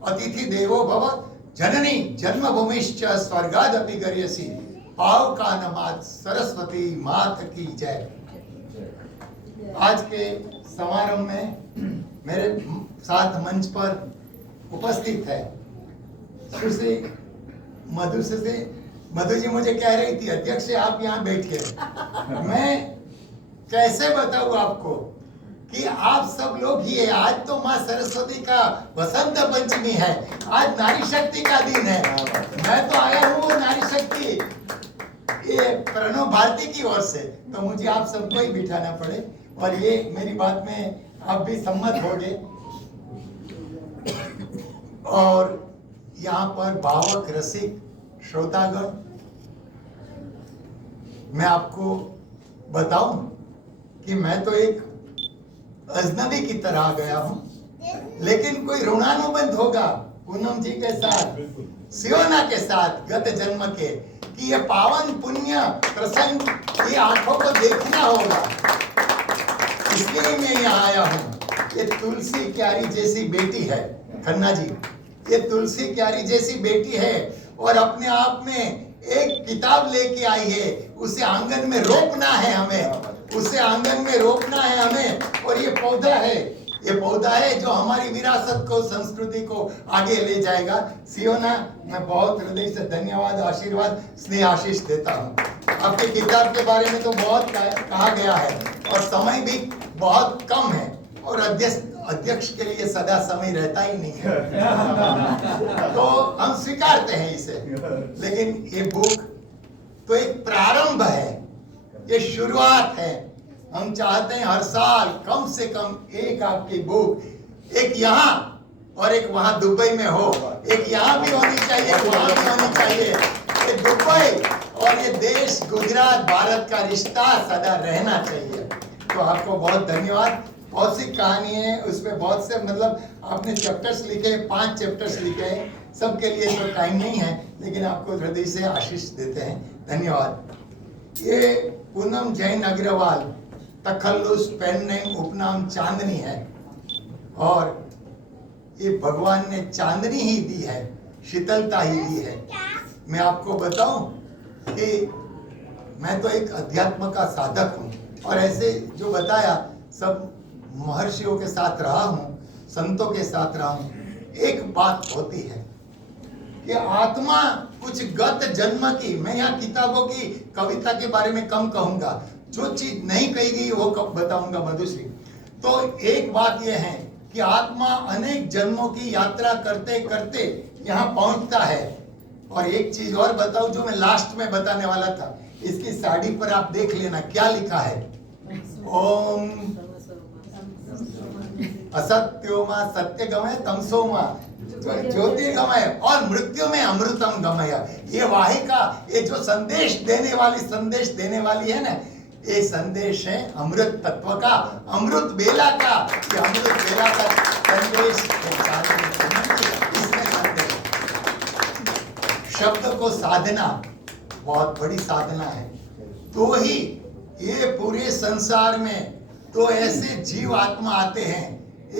अतिथि देवो भव, जननी जन्मभूमिश्च स्वर्गादपि गरीयसी, पाव का नमाज सरस्वती मात की जय। आज के समारोह में मेरे साथ मंच पर उपस्थित है सुश्री मधु जी मुझे कह रही थी, अध्यक्ष आप यहाँ बैठिए। मैं कैसे बताऊं आपको कि आप सब लोग ही है। आज तो माँ सरस्वती का वसंत पंचमी है, आज नारी शक्ति का दिन है। मैं तो आया हूँ नारी शक्ति ये प्रणव भारती की ओर से, तो मुझे आप सबको ही बिठाना पड़े और ये मेरी बात में आप भी सम्मत होंगे। और यहाँ पर भावक रसिक श्रोतागण, मैं आपको बताऊं कि मैं तो एक अजनबी की तरह आ गया हूं, लेकिन कोई ऋणानुबंध होगा पूनम जी के साथ, सियोना के साथ गत जन्म के, कि ये पावन पुण्य प्रसंग ये आंखों को देखना होगा, इसलिए मैं यहाँ आया हूँ। ये तुलसी क्यारी जैसी बेटी है खन्ना जी, ये तुलसी क्यारी जैसी बेटी है और अपने आप में एक किताब लेके आई है। उसे आंगन में रोपना है हमें, उसे आंगन में रोपना है हमें। और ये पौधा है, ये पौधा है जो हमारी विरासत को, संस्कृति को आगे ले जाएगा। सियोना, मैं बहुत हृदय से धन्यवाद, आशीर्वाद, स्नेह आशीष देता हूँ। आपकी किताब के बारे में तो बहुत कहा गया है और समय भी बहुत कम है और अध्यक्ष के लिए सदा समय रहता ही नहीं है, तो हम स्वीकारते हैं इसे। लेकिन ये बुक तो एक प्रारंभ है, ये शुरुआत है। हम चाहते हैं हर साल कम से कम एक आपकी बुक, एक यहाँ और एक वहां दुबई में हो, एक यहाँ भी होनी चाहिए, वहां भी होनी चाहिए। ये दुबई और ये देश गुजरात भारत का रिश्ता सदा रहना चाहिए। तो आपको बहुत धन्यवाद। बहुत सी कहानी है उसमें, बहुत से मतलब आपने चैप्टर्स लिखे, 5 चैप्टर्स लिखे हैं, सबके लिए तो टाइम नहीं है, लेकिन आपको हृदय से आशीष देते हैं। धन्यवाद। ये पूनम जैन अग्रवाल, तखल्लुस, पेन नेम, उपनाम चांदनी है और ये भगवान ने चांदनी ही दी है, शीतलता ही दी है। मैं आपको बताऊं कि मैं तो एक अध्यात्म का साधक हूं और ऐसे जो बताया सब महर्षियों के साथ रहा हूं, संतों के साथ रहा हूं। एक बात होती है कि आत्मा कुछ गत जन्म की, मैं यहाँ किताबों की कविता के बारे में कम कहूंगा, जो चीज नहीं कही गई वो कब बताऊंगा मधुश्री। तो एक बात यह है कि आत्मा अनेक जन्मों की यात्रा करते करते यहाँ पहुंचता है। और एक चीज और बताऊं जो मैं लास्ट में बताने वाला था, इसकी साड़ी पर आप देख लेना क्या लिखा है, ओम असत्योमा सत्य गमय तमसोमा ज्योतिर्गमय और मृत्यु में अमृतम गमय। ये वाहिका, ये जो संदेश देने वाली है ना, ये संदेश है अमृत तत्व का, अमृत बेला का। ये अमृत बेला का संदेश इसमें संदेश। शब्द को साधना बहुत बड़ी साधना है, तो ही ये पूरे संसार में तो ऐसे जीव आत्मा आते हैं।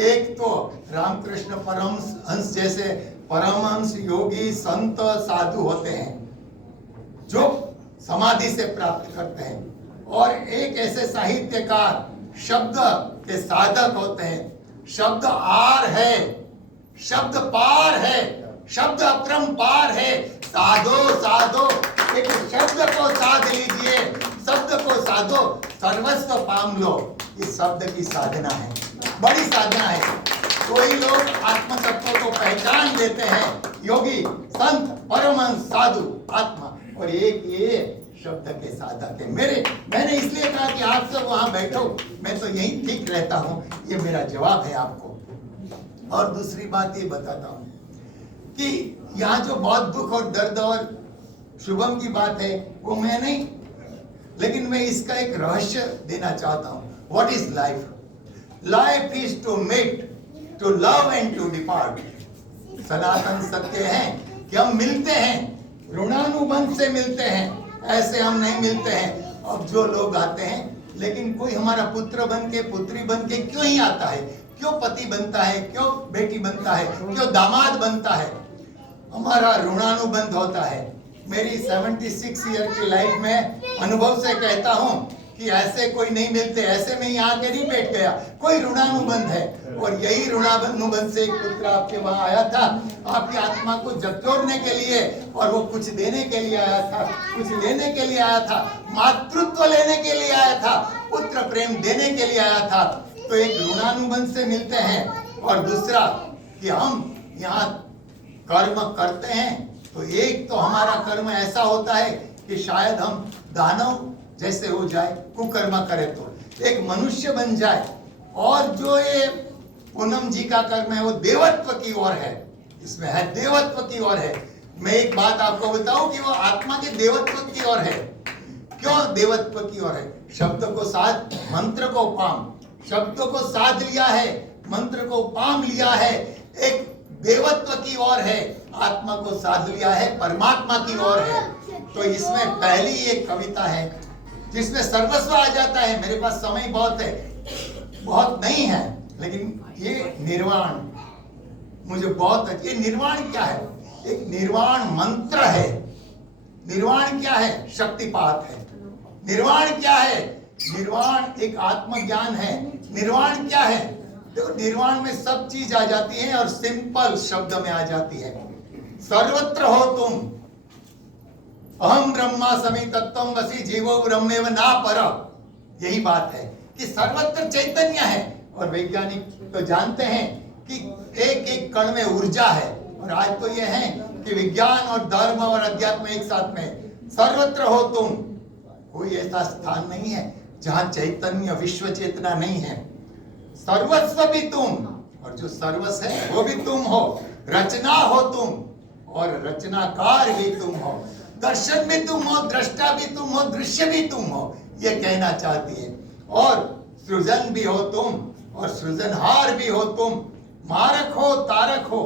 एक तो रामकृष्ण परमहंस जैसे परमहंस, योगी, संत, साधु होते हैं जो समाधि से प्राप्त करते हैं, और एक ऐसे साहित्यकार शब्द के साधक होते हैं। शब्द आर है, शब्द पार है, शब्द अपरंपार है। साधो साधो, एक शब्द को साध लीजिए, शब्द को साधो, सर्वस्व पाम लो। इस शब्द की साधना है, बड़ी साधना है। कोई लोग आत्म तत्व को पहचान देते हैं, योगी, संत, परमहंस, साधु, आत्मा, और एक ये शब्द के साधक है। मैंने इसलिए कहा कि आप सब वहां बैठो, मैं तो यहीं ठीक रहता हूं। ये मेरा जवाब है आपको। और दूसरी बात ये बताता हूं कि यहाँ जो बहुत दुख और दर्द और शुभम की बात है वो मैं नहीं, लेकिन मैं इसका एक रहस्य देना चाहता हूं। What is life? Life is to meet, to love and to depart. सनातन सत्य है कि हम मिलते हैं, ऋणानुबंध से मिलते हैं, ऐसे हम नहीं मिलते हैं। अब जो लोग आते हैं, लेकिन कोई हमारा पुत्र बन के, पुत्री बन के क्यों ही आता है? क्यों पति बनता है, क्यों बेटी बनता है, क्यों दामाद बनता है? हमारा ऋणानुबंध होता है। मेरी 76 ईयर की लाइफ में अनुभव से कहता हूं कि ऐसे कोई नहीं मिलते, ऐसे में यहाँ के नहीं बैठ गया, कोई ऋणानुबंध है। और यही ऋणानुबंध से एक पुत्र आपके वहां आया था, आपकी आत्मा को झकझोरने के लिए, और वो कुछ देने के लिए आया था, कुछ लेने के लिए आया था, मातृत्व लेने के लिए आया था, पुत्र प्रेम देने के लिए आया था। तो एक ऋणानुबंध से मिलते हैं, और दूसरा कि हम यहाँ कर्म करते हैं, तो एक तो हमारा कर्म ऐसा होता है कि शायद हम दानव जैसे हो जाए, कुकर्म करे तो एक मनुष्य बन जाए। और जो ये पूनम जी का कर्म है वो देवत्व की ओर है, इसमें है देवत्व की ओर है। मैं एक बात आपको बताऊं कि वो आत्मा के देवत्व की ओर है। क्यों देवत्व की ओर है? शब्द को साध, मंत्र को पाम, शब्दों को साध लिया है, मंत्र को पाम लिया है, एक देवत्व की ओर है, आत्मा को साध लिया है, परमात्मा की ओर है। तो इसमें पहली एक कविता है जिसमें सर्वस्व आ जाता है। मेरे पास समय बहुत है, बहुत नहीं है, लेकिन ये निर्वाण मुझे बहुत, ये निर्वाण क्या है? एक निर्वाण मंत्र है। निर्वाण क्या है? शक्तिपात है। निर्वाण क्या है? निर्वाण एक आत्मज्ञान है। निर्वाण क्या है? देखो, निर्वाण में सब चीज आ जाती है और सिंपल शब्द में आ जाती है। सर्वत्र हो तुम, अहम ब्रह्मास्मि तत्त्वं वसि जीवो ब्रह्मेव ना पर। यही बात है कि सर्वत्र चैतन्य है। और वैज्ञानिक तो जानते हैं कि एक एक कण में ऊर्जा है। और आज तो यह है कि विज्ञान और धर्म और अध्यात्म एक साथ में। सर्वत्र हो तुम, कोई ऐसा स्थान नहीं है जहां चैतन्य विश्व चेतना नहीं है। सर्वस्व भी तुम, और जो सर्वस्व है वो भी तुम हो। रचना हो तुम, और रचनाकार भी तुम हो। दर्शन भी तुम हो, दृष्टा भी तुम हो, दृश्य भी तुम हो, ये कहना चाहती है। और सृजन भी हो तुम, और सृजनहार भी हो तुम। मारक हो, तारक हो,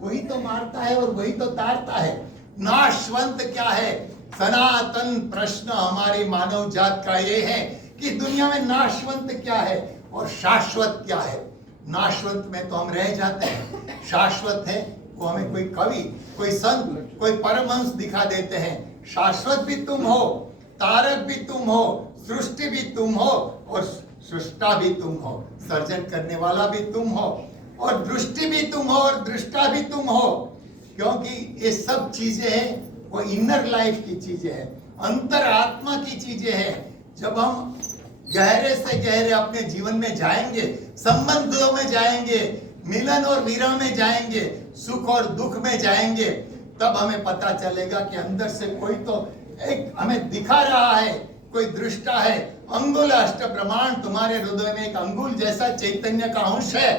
वही तो मारता है और वही तो तारता है। नाशवंत क्या है? सनातन प्रश्न हमारी मानव जात का ये है कि दुनिया में नाशवंत क्या है और शाश्वत क्या है। नाशवंत में तो हम रह जाते हैं, शाश्वत है वो हमें कोई कवि, कोई संत, कोई परमहंस दिखा देते हैं। शाश्वत भी तुम हो, तारक भी तुम हो, सृष्टि भी तुम हो, और सृष्टा भी तुम हो, सर्जन करने वाला भी तुम हो, और दृष्टि भी तुम हो, और दृष्टा भी तुम हो। क्योंकि ये सब चीजें हैं वो इनर लाइफ की चीजें हैं, अंतर आत्मा की चीजें हैं। जब हम गहरे से गहरे अपने जीवन में जाएंगे, संबंधों में जाएंगे, मिलन और विरह में जाएंगे, सुख और दुख में जाएंगे, तब हमें पता चलेगा कि अंदर से कोई तो एक हमें दिखा रहा है, कोई दृष्टा है। अंगुल अष्ट ब्रह्मांड, तुम्हारे हृदय में एक अंगुल जैसा चैतन्य का अंश है,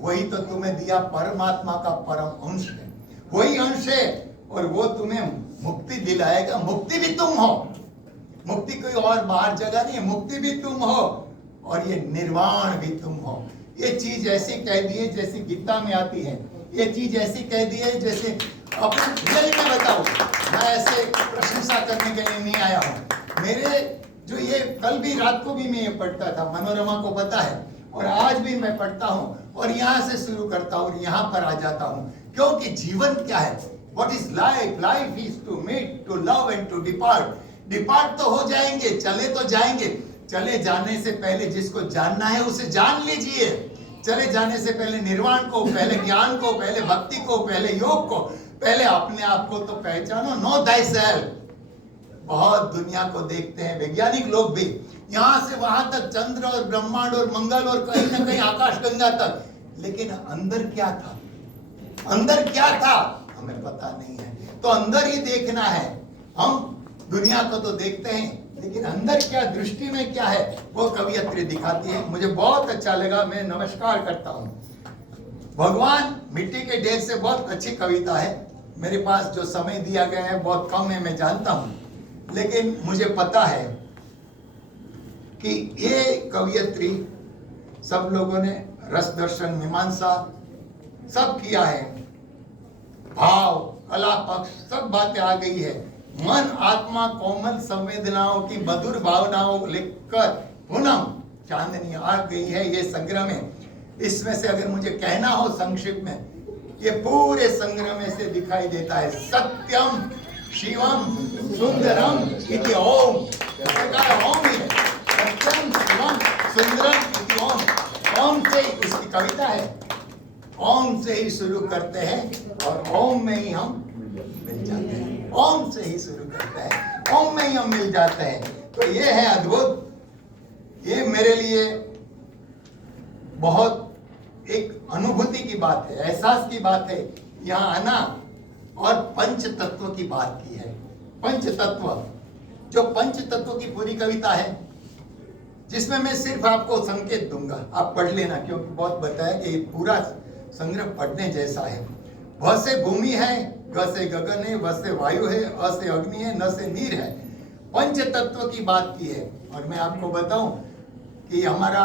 वही तो तुम्हें दिया परमात्मा का परम अंश है, वही अंश है। और वो तुम्हें मुक्ति दिलाएगा। मुक्ति भी तुम हो, मुक्ति कोई और बाहर जगह नहीं है, मुक्ति भी तुम हो, और ये निर्वाण भी तुम हो। ये चीज ऐसी कह दी है जैसे गीता में आती है, ये चीज ऐसी कह दी है जैसे अपने रियली में बताओ। मैं ऐसे प्रशंसा करने के लिए नहीं आया हूँ। मेरे जो ये कल भी रात को भी मैं ये पढ़ता था, मनोरमा को पता है, और आज भी मैं पढ़ता हूँ, और यहाँ से शुरू करता हूँ और यहाँ पर आ जाता हूँ। क्योंकि जीवन क्या है? What is life? Life is to meet, to love and to depart. Depart तो हो जाएंगे, चले तो जाएंगे। चले जाने से पहले जिसको जानना है उसे जान लीजिए। चले जाने से पहले निर्वाण को, पहले ज्ञान को, पहले भक्ति को, पहले योग को, पहले अपने आप को तो पहचानो। Know thyself। बहुत दुनिया को देखते हैं वैज्ञानिक लोग भी, यहाँ से वहां तक, चंद्र और ब्रह्मांड और मंगल और कहीं ना कहीं आकाश गंगा तक, लेकिन अंदर क्या था? अंदर क्या था हमें पता नहीं है। तो अंदर ही देखना है। हम दुनिया को तो देखते हैं, लेकिन अंदर क्या, दृष्टि में क्या है, वो कवियत्री दिखाती है। मुझे बहुत अच्छा लगा, मैं नमस्कार करता हूँ। भगवान मिट्टी के ढेर से बहुत अच्छी कविता है। मेरे पास जो समय दिया गया है बहुत कम है, मैं जानता हूँ, लेकिन मुझे पता है कि ये कवियत्री सब लोगों ने रस दर्शन मीमांसा सब किया है, भाव कला पक्ष सब बातें आ गई है। मन आत्मा कोमल संवेदनाओं की मधुर भावनाओं लिखकर पूनम चांदनी आ गई है ये संग्रह में। इसमें से अगर मुझे कहना हो संक्षिप्त में, ये पूरे संग्रह में से दिखाई देता है। सत्यम शिवम सुंदरम इति ओम, ओम ही है। सत्यम शिवम सुंदरम इति ओम, ओम से ही उसकी कविता है। ओम से ही शुरू करते हैं और ओम में ही हम मिल जाते हैं। ओम से ही शुरू करते हैं, ओम में ही हम मिल जाते हैं। तो ये है अद्भुत। ये मेरे लिए बहुत एक अनुभूति की बात है, एहसास की बात है। यहाँ आना और पंच तत्व की बात की है। पंच तत्व, जो पंच तत्व की पूरी कविता है, जिसमें मैं सिर्फ आपको संकेत दूंगा, आप पढ़ लेना, क्योंकि बहुत बताया कि पूरा संग्रह पढ़ने जैसा है। भ से भूमि है, ग से गगन है, व से वायु है, अ से अग्नि है, न से नीर है। पंच तत्व की बात की है। और मैं आपको बताऊं कि हमारा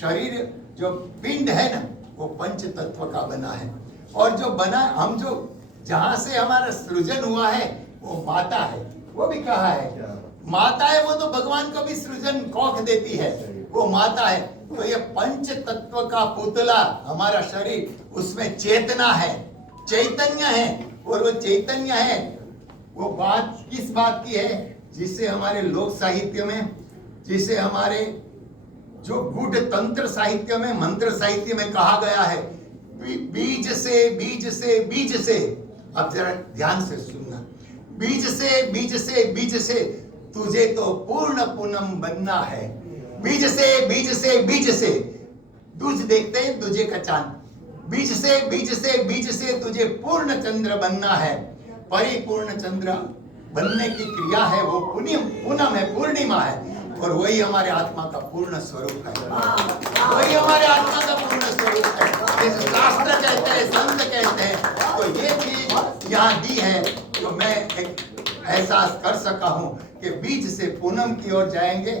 शरीर जो पिंड है ना, वो पंच तत्व का बना है। और जो बना, हम जो जहां से हमारा सृजन हुआ है वो माता है। वो भी कहा है माता है, वो तो भगवान को भी सृजन कौख देती है, वो माता है। तो ये पंच तत्व का पुतला हमारा शरीर, उसमें चेतना है, चैतन्य है। और वो चैतन्य है, वो बात किस बात की है? जिसे हमारे लोक साहित्य में, जिसे हमारे जो गूढ़ तंत्र साहित्य में, मंत्र साहित्य में कहा गया है, बीज से बीज से बीज से। अब जरा ध्यान से सुनना, बीज से बीज से बीज से तुझे तो पूर्ण पूनम बनना है। बीज से बीज से बीज से, दूज देखते हैं दूजे का चांद। बीज से बीज से बीज से तुझे पूर्ण चंद्र बनना है। परिपूर्ण चंद्र बनने की क्रिया है, वो पूनम है, पूर्णिमा है। और वही हमारे आत्मा का पूर्ण स्वरूप है, वही हमारे आत्मा का पूर्ण स्वरूप है। जैसे शास्त्र कहते हैं, संत कहते हैं। तो ये चीज यहाँ दी है, तो मैं एक एहसास कर सका हूँ कि बीज से पूनम की ओर जाएंगे।